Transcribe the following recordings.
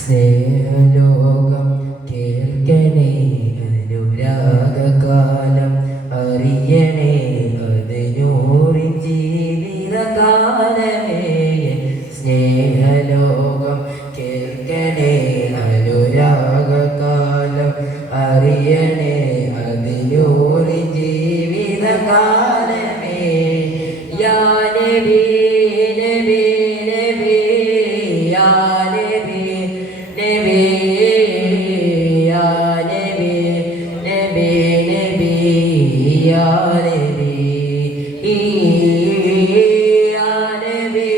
സ്നേഹലോകം കേൾക്കണേ, അനുരാഗകാലം അറിയണേ, അതിനൂറിൻ ജീവിതകാലമേ. സ്നേഹലോകം കേൾക്കണേ, അനുരാഗകാലം അറിയണേ, അതിനൂറിൻ ജീവിതകാലമേ. യാ നബി നബി നബി യാ നബി നബി യാ നബി നബി നബി യാ നബി യാ നബി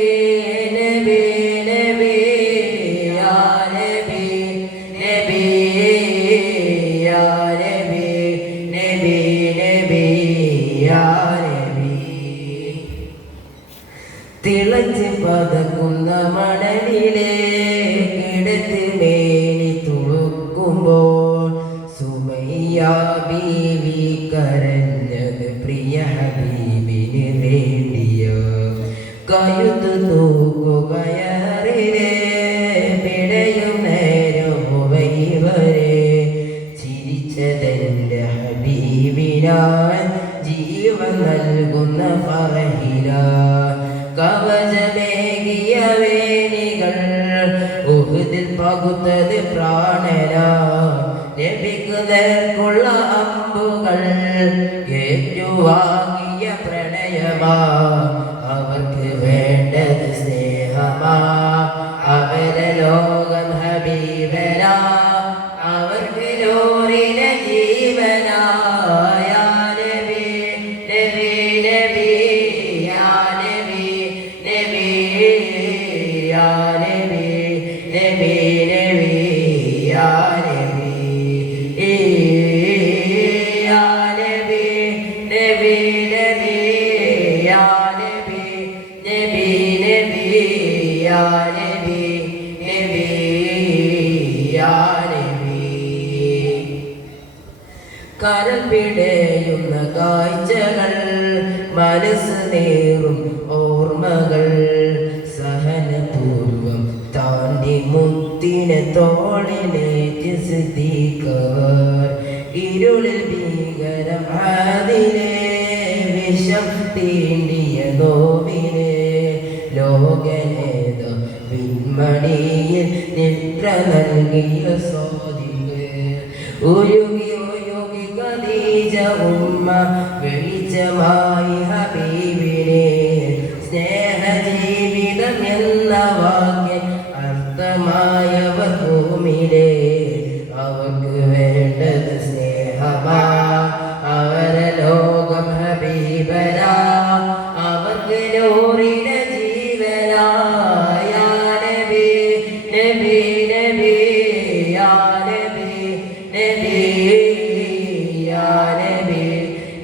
നബി നബി യാ നബി നബി യാ നബി നബി നബി യാ നബി. തിളച്ച് പതക്കുന്ന മണലിലെ കിടത്ത് മേനി തുളുക്കുമ്പോൾ സുമയ്യ ബീവി കരഞ്ഞത് പ്രിയ ഹബീബിന് വേണ്ടിയ. കയുത്ത് തൂക്കുകയറിലെ പിടയും നേരം വരെ ചിരിച്ചതെന്റെ ഹബീബിനാൻ ജീവൻ നൽകുന്ന ഫറഹില. കവചമേകിയ വേണികൾ ഉഹുദിൽ പകുത്തത് പ്രാണന. ലഭിക്കുന്നവർക്കുള്ള അമ്പുകൾ ഏറ്റുവാങ്ങിയ പ്രണയമാ. അവർക്ക് വേണ്ടത് സ്നേഹമാ, അവരെ ലോകം ഹബീബനാ. അവർക്ക് ലോറിന ജീവനാ. യാ നബി നബി നബി യാ നബി നബി യാ നബി നബി നബി യാ നബി യാ നബി നബി നബി യാ നബി നബി നബി യാ നബി നബി യാ നബി. കരൾ പിടയുന്ന കാഴ്ചകൾ, മനസ്സ് നേറും ഓർമ്മകൾ, സഹനപൂർവം താണ്ടി മുത്തിനെ തോളിലേറ്റ് സിദ്ദീഖർ. ഇരുളിൽ ഭീകരം അതിലെ വിഷം തീണ്ടിയ നോവിനെ. ലോകനേത പിന്മണിയിൽ നിദ്ര നൽകിയ സ്വാതിക്ക്. ഉരുകി ഉരുകി ഖദീജ ഉമ്മ വെളിച്ചമായി ഹബീബിനെ. സ്നേഹജീവിതം എന്ന വാക്കിൽ അർത്ഥമായവർ ഭൂമിയിലെ. അവർക്ക് വേണ്ടത് സ്നേഹമാ, അവരെ ലോകം ഹബീബനാ. അവർക്ക് നൂറിന ജീവനാ. യാ നബി നബി നബി യാ നബി നബി യാ നബി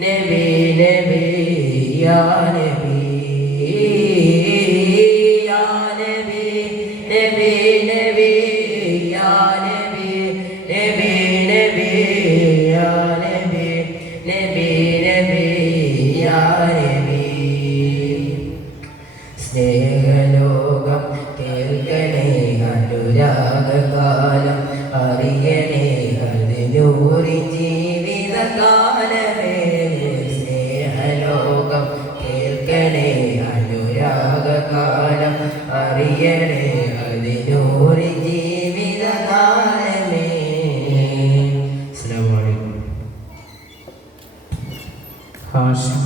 നബി നബി യാ നബി യാ നബി നബി നബി യാ നബി നബി നബി യാ നബി നബി നബി യാ നബി. സ്നേഹലോകം കേൾക്കണേ, അനുരാഗകാലം അറിയണേ, അതിനൂറിൻ ജീവിതകാലമേ. സ്നേഹലോകം കേൾക്കണേ, അനുരാഗകാലം അറിയണേ, അതിനൂറിൻ ജീവിതകാലമേ. അസ്സലാമു അലൈക്കും. ഹാഷിം